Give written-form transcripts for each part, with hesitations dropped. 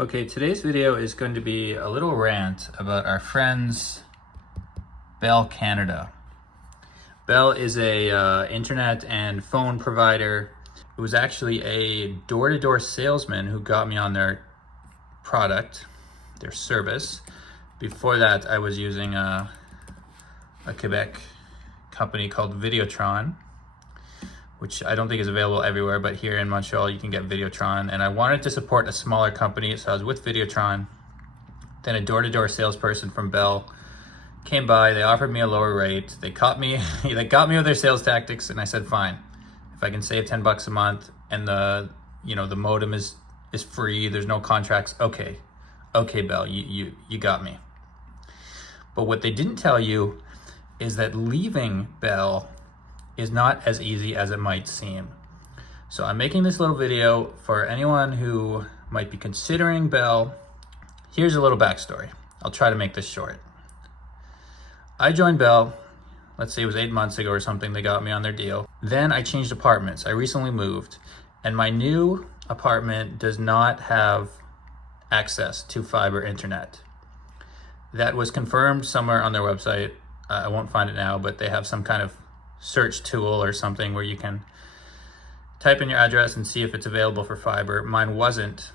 Okay, today's video is going to be a little rant about our friends Bell Canada. Bell is a internet and phone provider. It was actually a door-to-door salesman who got me on their product, their service. Before that, I was using a Quebec company called Videotron, which I don't think is available everywhere, but here in Montreal, you can get Videotron. And I wanted to support a smaller company, so I was with Videotron. Then a door-to-door salesperson from Bell came by, they offered me a lower rate. They caught me, they got me with their sales tactics, and I said, fine. If I can save 10 bucks a month and the modem is free, there's no contracts, okay, Bell, you got me. But what they didn't tell you is that leaving Bell is not as easy as it might seem. So I'm making this little video for anyone who might be considering Bell. Here's a little backstory. I'll try to make this short. I joined Bell, let's say it was 8 months ago or something, they got me on their deal. Then I changed apartments. I recently moved, and my new apartment does not have access to fiber internet. That was confirmed somewhere on their website. I won't find it now, but they have some kind of search tool or something where you can type in your address and see if it's available for fiber. Mine wasn't.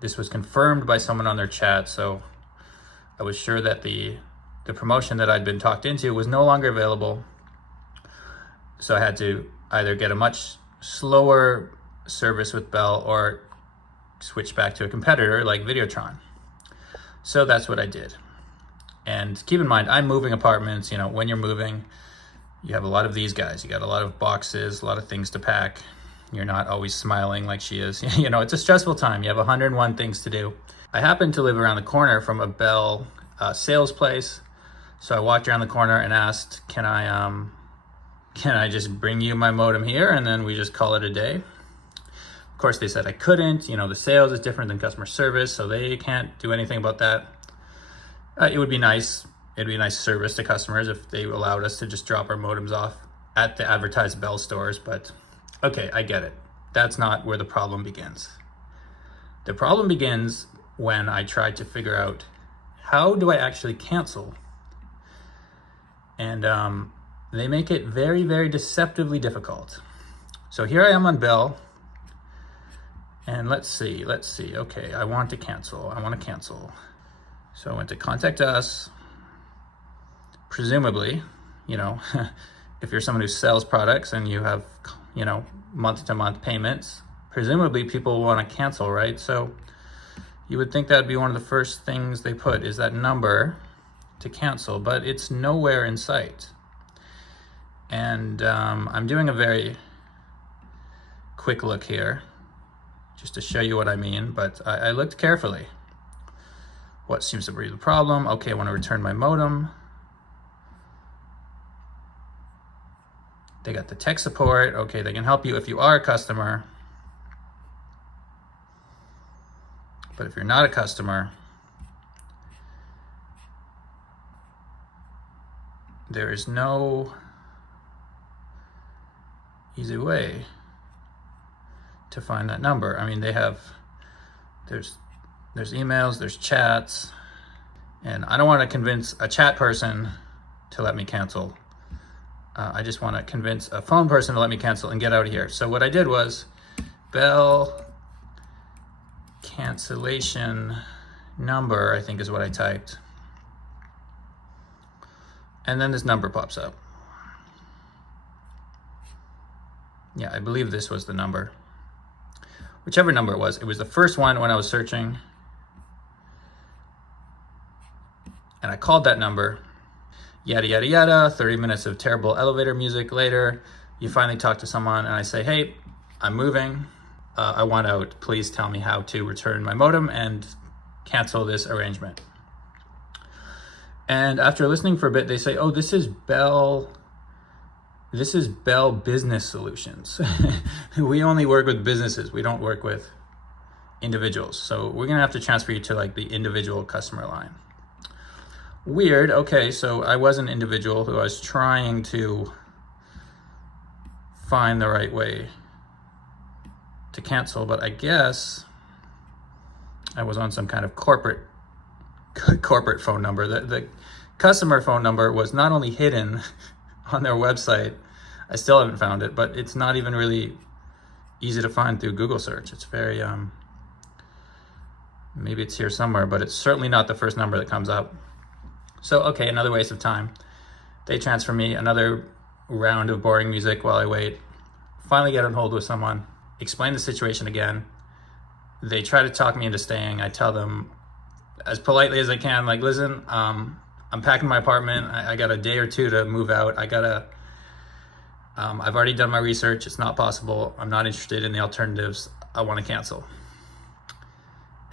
This was confirmed by someone on their chat, so I was sure that the promotion that I'd been talked into was no longer available. So I had to either get a much slower service with Bell or switch back to a competitor like Videotron. So that's what I did. And keep in mind, I'm moving apartments. When you're moving, you have a lot of these guys. You got a lot of boxes, a lot of things to pack. You're not always smiling like she is. It's a stressful time. You have 101 things to do. I happen to live around the corner from a Bell sales place. So I walked around the corner and asked, can I just bring you my modem here and then we just call it a day? Of course, they said I couldn't. The sales is different than customer service, so they can't do anything about that. It would be nice. It'd be a nice service to customers if they allowed us to just drop our modems off at the advertised Bell stores, but okay, I get it. That's not where the problem begins. The problem begins when I tried to figure out, how do I actually cancel? And they make it very, very deceptively difficult. So here I am on Bell, and let's see, okay, I want to cancel. So I went to contact us. Presumably, if you're someone who sells products and you have, month-to-month payments, presumably people want to cancel, right? So you would think that'd be one of the first things they put, is that number to cancel, but it's nowhere in sight. And I'm doing a very quick look here, just to show you what I mean, but I looked carefully. What seems to be the problem? Okay, I want to return my modem. They got the tech support. Okay, they can help you if you are a customer. But if you're not a customer, there is no easy way to find that number. I mean, there's emails, there's chats, and I don't want to convince a chat person to let me cancel. I just want to convince a phone person to let me cancel and get out of here. So what I did was, Bell cancellation number, I think is what I typed. And then this number pops up. Yeah, I believe this was the number. Whichever number it was the first one when I was searching. And I called that number. Yada, yada, yada, 30 minutes of terrible elevator music later, you finally talk to someone and I say, hey, I'm moving. I want out. Please tell me how to return my modem and cancel this arrangement. And after listening for a bit, they say, oh, this is Bell Business Solutions. We only work with businesses. We don't work with individuals. So we're gonna have to transfer you to the individual customer line. Weird. Okay, so I was an individual who I was trying to find the right way to cancel, but I guess I was on some kind of corporate phone number. The customer phone number was not only hidden on their website, I still haven't found it, but it's not even really easy to find through Google search. It's very, maybe it's here somewhere, but it's certainly not the first number that comes up. So, okay, another waste of time. They transfer me, another round of boring music while I wait. Finally get on hold with someone, explain the situation again. They try to talk me into staying. I tell them as politely as I can, like, listen, I'm packing my apartment. I got a day or two to move out. I've already done my research. It's not possible. I'm not interested in the alternatives. I want to cancel.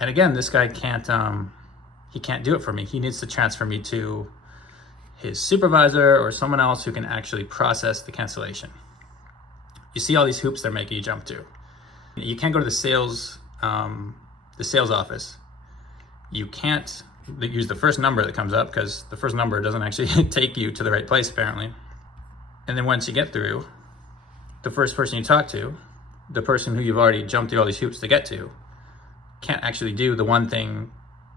And again, this guy can't do it for me. He needs to transfer me to his supervisor or someone else who can actually process the cancellation. You see all these hoops they're making you jump to. You can't go to the sales office. You can't use the first number that comes up because the first number doesn't actually take you to the right place, apparently. And then once you get through, the first person you talk to, the person who you've already jumped through all these hoops to get to, can't actually do the one thing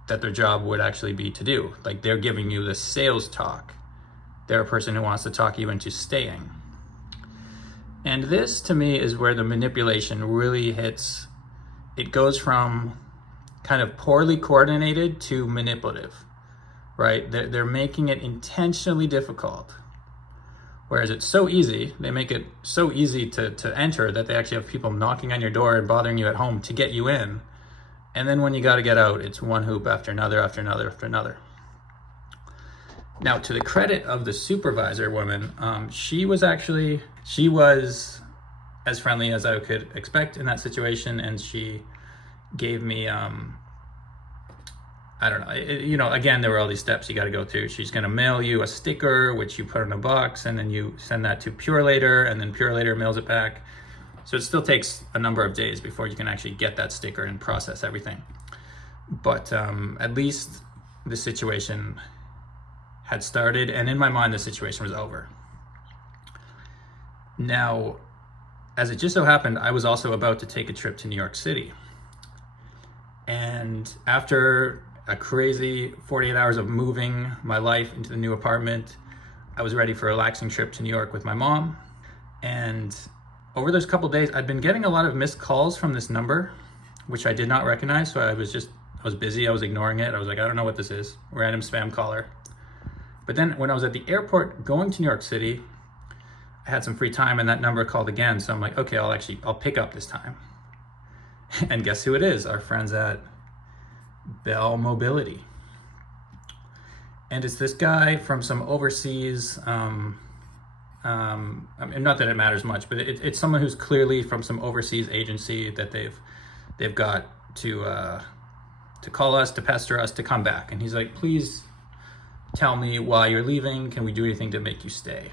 that their job would actually be to do. Like, they're giving you the sales talk. They're a person who wants to talk you into staying. And this, to me, is where the manipulation really hits. It goes from kind of poorly coordinated to manipulative, right? They're making it intentionally difficult. Whereas it's so easy, they make it so easy to enter that they actually have people knocking on your door and bothering you at home to get you in. And then when you got to get out, it's one hoop after another, after another, after another. Now, to the credit of the supervisor woman, she was as friendly as I could expect in that situation. And she gave me, I don't know, again, there were all these steps you got to go through. She's going to mail you a sticker, which you put in a box, and then you send that to Pure Later, and then Pure Later mails it back. So it still takes a number of days before you can actually get that sticker and process everything. But at least the situation had started, and in my mind, the situation was over. Now, as it just so happened, I was also about to take a trip to New York City. And after a crazy 48 hours of moving my life into the new apartment, I was ready for a relaxing trip to New York with my mom. And over those couple days, I'd been getting a lot of missed calls from this number, which I did not recognize. So I was busy, I was ignoring it. I was like, I don't know what this is, random spam caller. But then when I was at the airport going to New York City, I had some free time and that number called again. So I'm like, okay, I'll pick up this time. And guess who it is? Our friends at Bell Mobility. And it's this guy from some overseas, I mean, not that it matters much, but it's someone who's clearly from some overseas agency that they've got to call us, to pester us, to come back. And he's like, please tell me why you're leaving. Can we do anything to make you stay?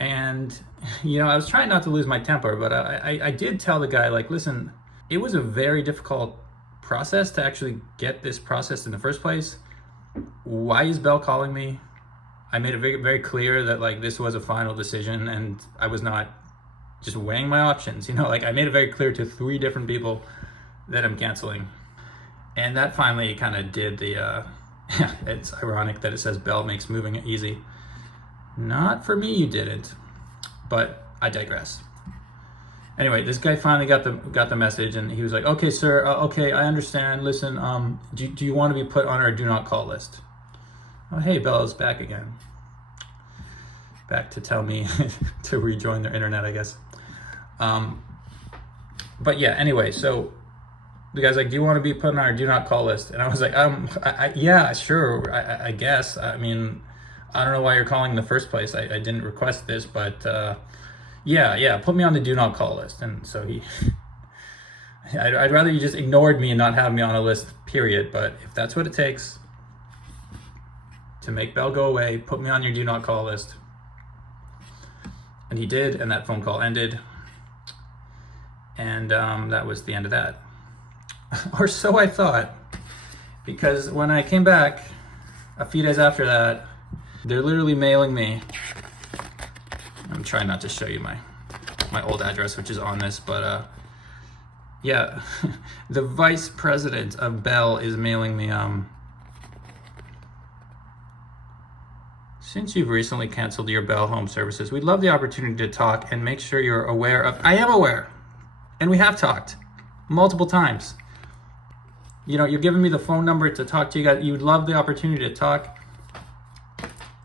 And, I was trying not to lose my temper, but I did tell the guy, like, listen, it was a very difficult process to actually get this processed in the first place. Why is Bell calling me? I made it very, very clear that, like, this was a final decision and I was not just weighing my options. I made it very clear to 3 different people that I'm canceling. And that finally kind of did the, it's ironic that it says Bell makes moving easy. Not for me, you didn't, but I digress. Anyway, this guy finally got the message, and he was like, okay, sir, okay, I understand. Listen, do you want to be put on our do not call list? Oh, hey, Bella's back again. Back to tell me to rejoin their internet, I guess. But yeah, anyway, so the guy's like, do you want to be put on our do not call list? And I was like, yeah, sure, I guess. I mean, I don't know why you're calling in the first place. I didn't request this, but yeah, put me on the do not call list. And so I'd rather you just ignored me and not have me on a list, period. But if that's what it takes to make Bell go away, put me on your do not call list. And he did, and that phone call ended. And that was the end of that. Or so I thought. Because when I came back a few days after that, they're literally mailing me. I'm trying not to show you my old address, which is on this, but Yeah, the vice president of Bell is mailing me, since you've recently canceled your Bell home services, we'd love the opportunity to talk and make sure you're aware of, I am aware, and we have talked multiple times. You know, you're giving me the phone number to talk to you guys. You'd love the opportunity to talk.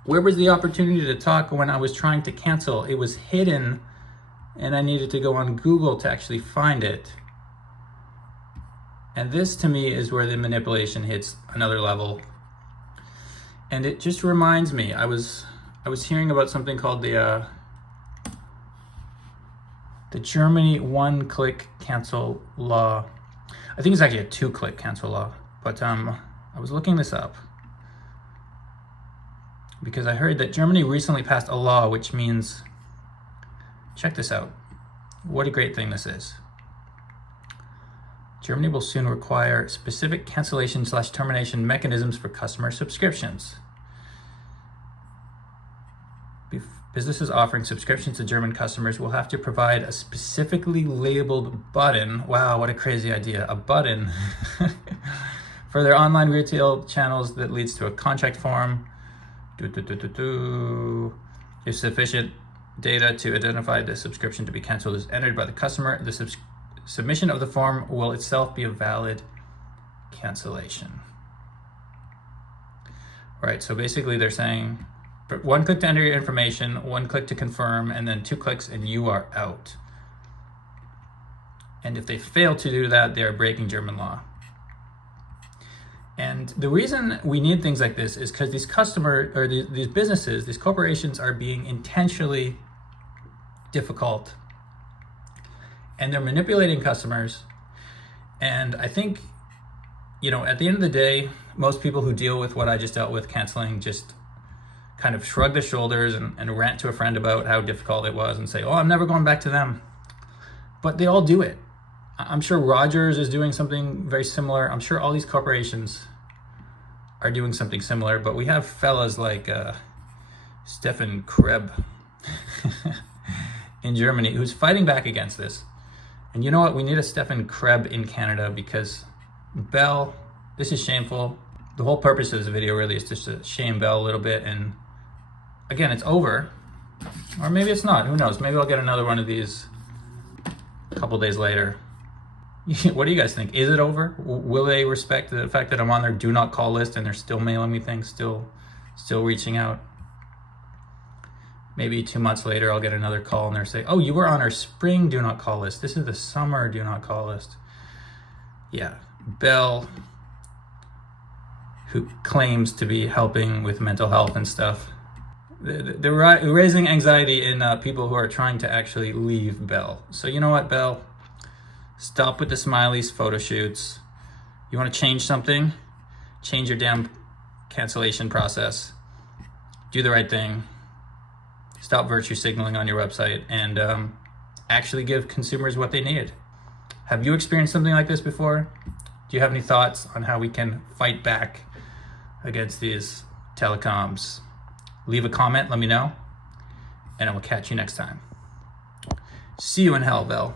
Where was the opportunity to talk when I was trying to cancel? It was hidden, and I needed to go on Google to actually find it. And this to me is where the manipulation hits another level. And it just reminds me, I was hearing about something called the Germany one-click cancel law. I think it's actually a two-click cancel law, but I was looking this up because I heard that Germany recently passed a law which means, check this out, what a great thing this is. Germany will soon require specific cancellation/termination mechanisms for customer subscriptions. Businesses offering subscriptions to German customers will have to provide a specifically labeled button. Wow, what a crazy idea. A button for their online retail channels that leads to a contract form. If sufficient data to identify the subscription to be canceled is entered by the customer, the submission of the form will itself be a valid cancellation. Right, so basically they're saying, one click to enter your information, one click to confirm, and then 2 clicks and you are out. And if they fail to do that, they are breaking German law. And the reason we need things like this is because these these businesses, these corporations are being intentionally difficult. And they're manipulating customers. And I think, you know, at the end of the day, most people who deal with what I just dealt with, canceling, just kind of shrug their shoulders and rant to a friend about how difficult it was and say, oh, I'm never going back to them. But they all do it. I'm sure Rogers is doing something very similar. I'm sure all these corporations are doing something similar, but we have fellas like Stefan Krebs in Germany who's fighting back against this. And you know what? We need a Stefan Krebs in Canada because Bell, this is shameful. The whole purpose of this video really is just to shame Bell a little bit. And again, it's over. Or maybe it's not. Who knows? Maybe I'll get another one of these a couple days later. What do you guys think? Is it over? Will they respect the fact that I'm on their do not call list and they're still mailing me things, still reaching out? Maybe 2 months later, I'll get another call and they're saying, oh, you were on our spring do not call list. This is the summer do not call list. Yeah, Bell, who claims to be helping with mental health and stuff. They're raising anxiety in people who are trying to actually leave Bell. So you know what, Bell? Stop with the smileys photo shoots. You want to change something? Change your damn cancellation process. Do the right thing. Stop virtue signaling on your website and actually give consumers what they need. Have you experienced something like this before? Do you have any thoughts on how we can fight back against these telecoms? Leave a comment, let me know, and I will catch you next time. See you in hell, Bell.